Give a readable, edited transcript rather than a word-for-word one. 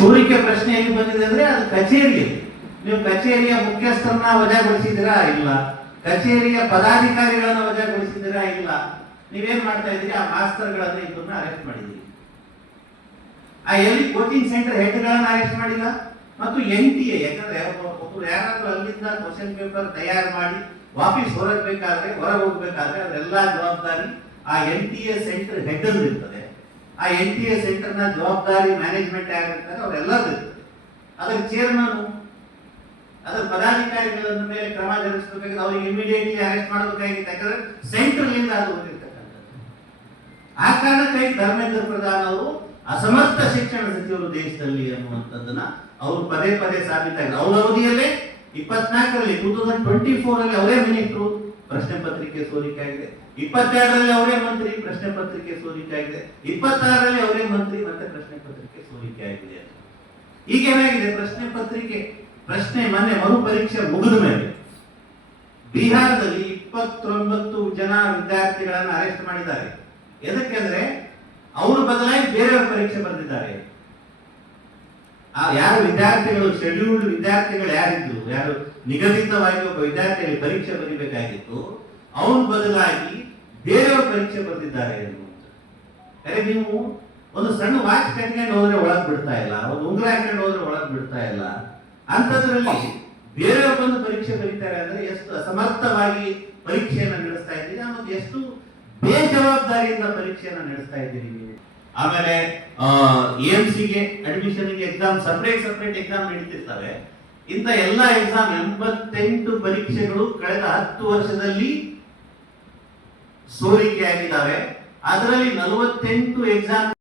ಸೋರಿಕೆ ಪ್ರಶ್ನೆ ಎಲ್ಲಿ ಬಂದಿದೆ ಅಂದ್ರೆ ಅದು ಕಚೇರಿಯಲ್ಲಿ. ನೀವು ಕಚೇರಿಯ ಮುಖ್ಯಸ್ಥರನ್ನ ವಜಾಗೊಳಿಸಿದಿರಾ? ಇಲ್ಲ. ಕಚೇರಿಯ ಪದಾಧಿಕಾರಿಗಳನ್ನ ವಜಾಗೊಳಿಸಿದಿರಾ? ಇಲ್ಲ. ನೀವೇನ್ ಮಾಡ್ತಾ ಇದ್ದೀರಿ? ಆ ಮಾಸ್ತರ್ಗಳನ್ನ ಇಬ್ಬರನ್ನ ಅರೆಸ್ಟ್ ಮಾಡಿದ್ದೀರಿ. ಆ ಎಲ್ಲಿ ಕೋಚಿಂಗ್ ಸೆಂಟರ್ ಹೆಡ್ಗಳನ್ನ ಅರೆಸ್ಟ್ ಮಾಡಿಲ್ಲ. ಮತ್ತು NTA, ಯಾಕಂದ್ರೆ ಒಬ್ಬರು ಯಾರಾದ್ರೂ ಅಲ್ಲಿಂದ ಕ್ವಶನ್ ಪೇಪರ್ ತಯಾರು ಮಾಡಿ ವಾಪಸ್ ಹೊರಗೆ ಹೋಗ್ಬೇಕಾದ್ರೆ ಅದೆಲ್ಲ ಜವಾಬ್ದಾರಿ ಆ NTA ಸೆಂಟರ್ ಹೆಡ್ ಅಲ್ಲಿ ಇರ್ತದೆ. ಆ NTA ಸೆಂಟರ್ ನ ಜವಾಬ್ದಾರಿ ಮ್ಯಾನೇಜ್ಮೆಂಟ್ ಯಾರಿರ್ತಾರೆ ಅವರೆಲ್ಲರೂ ಇರ್ತದೆ. ಅದರ ಚೇರ್ಮನ್, ಅದರ ಪದಾಧಿಕಾರಿಗಳ ಮೇಲೆ ಕ್ರಮ ಜರುಗಿಸಬೇಕಾದ್ರೆ ಅವ್ರಿಗೆ ಇಮಿಡಿಯೇಟ್ಲಿ ಅರೆಸ್ಟ್ ಮಾಡಬೇಕಾಗಿತ್ತು. ಯಾಕಂದ್ರೆ ಸೆಂಟ್ರಲ್ ಇಂದ ಅದು ಬಂದಿರ್ತಕ್ಕಂಥದ್ದು. ಆ ಕಾರಣಕ್ಕಾಗಿ ಧರ್ಮೇಂದ್ರ ಪ್ರಧಾನ್ ಅವರು ಅಸಮರ್ಥ ಶಿಕ್ಷಣ ಸಚಿವರು ದೇಶದಲ್ಲಿ ಅನ್ನುವಂಥದ್ದನ್ನ ಅವರು ಪದೇ ಪದೇ ಸಾಬೀತಾಗಿದೆ. ಅವರ ಅವಧಿಯಲ್ಲೇ 24ರಲ್ಲಿ 2024 ಅವರೇ ಮಿನಿಸ್ಟ್ರು, ಪ್ರಶ್ನೆ ಪತ್ರಿಕೆ ಸೋರಿಕೆ ಆಗಿದೆ. 22ರಲ್ಲಿ ಅವರೇ ಮಂತ್ರಿ, ಪ್ರಶ್ನೆ ಪತ್ರಿಕೆ ಸೋರಿಕೆ ಆಗಿದೆ. 26ರಲ್ಲಿ ಅವರೇ ಮಂತ್ರಿ, ಮತ್ತೆ ಪ್ರಶ್ನೆ ಪತ್ರಿಕೆ ಸೋರಿಕೆ ಆಗಿದೆ. ಈಗೇನಾಗಿದೆ? ಪ್ರಶ್ನೆ ಮೊನ್ನೆ ಮರು ಪರೀಕ್ಷೆ ಮುಗಿದ ಮೇಲೆ ಬಿಹಾರದಲ್ಲಿ 29 ಜನ ವಿದ್ಯಾರ್ಥಿಗಳನ್ನ ಅರೆಸ್ಟ್ ಮಾಡಿದ್ದಾರೆ. ಎದಕ್ಕೆಂದ್ರೆ ಅವರು ಬದಲಾಗಿ ಬೇರೆಯವರು ಪರೀಕ್ಷೆ ಬರೆದಿದ್ದಾರೆ. ಯಾರು ವಿದ್ಯಾರ್ಥಿಗಳು, ಶೆಡ್ಯೂಲ್ಡ್ ವಿದ್ಯಾರ್ಥಿಗಳು ಯಾರಿದ್ರು, ಯಾರು ನಿಗದಿತವಾಗಿ ಒಬ್ಬ ವಿದ್ಯಾರ್ಥಿಗಳಿಗೆ ಪರೀಕ್ಷೆ ಬರೀಬೇಕಾಗಿತ್ತು, ಅವನು ಬದಲಾಗಿ ಬೇರೆಯವರು ಪರೀಕ್ಷೆ ಬರೆದಿದ್ದಾರೆ ಎನ್ನುವಂಥದ್ದು. ನೀವು ಒಂದು ಸಣ್ಣ ವಾಚ್ ಕಟ್ಕೊಂಡು ಹೋದ್ರೆ ಒಳಗ್ ಬಿಡ್ತಾ ಇಲ್ಲ, ಒಂದು ಉಂಗುರ ಹಾಕೊಂಡು ಹೋದ್ರೆ ಒಳಗ್ ಬಿಡ್ತಾ ಇಲ್ಲ. ಅಂಥದ್ರಲ್ಲಿ ಬೇರೆಯವರು ಬಂದು ಪರೀಕ್ಷೆ ಬರೀತಾರೆ ಅಂದ್ರೆ ಎಷ್ಟು ಅಸಮರ್ಥವಾಗಿ ಪರೀಕ್ಷೆಯನ್ನು ನಡೆಸ್ತಾ ಇದ್ದೀರಿ ಮತ್ತು ಎಷ್ಟು ಬೇಜವಾಬ್ದಾರಿಯಿಂದ ಪರೀಕ್ಷೆಯನ್ನು ನಡೆಸ್ತಾ ಇದ್ದೀರಿ ನೀವು. ಆಮೇಲೆ AMCಗೆ ಅಡ್ಮಿಷನ್ಗೆ ಎಕ್ಸಾಮ್ ಸಪರೇಟ್ ಎಕ್ಸಾಮ್ ನಡೀತಿರ್ತವೆ. ಇಂಥ ಎಲ್ಲ ಎಕ್ಸಾಮ್ 88 ಪರೀಕ್ಷೆಗಳು ಕಳೆದ 10 ವರ್ಷದಲ್ಲಿ ಸೋರಿಕೆ ಆಗಿದ್ದಾವೆ. ಅದರಲ್ಲಿ 48 ಎಕ್ಸಾಮ್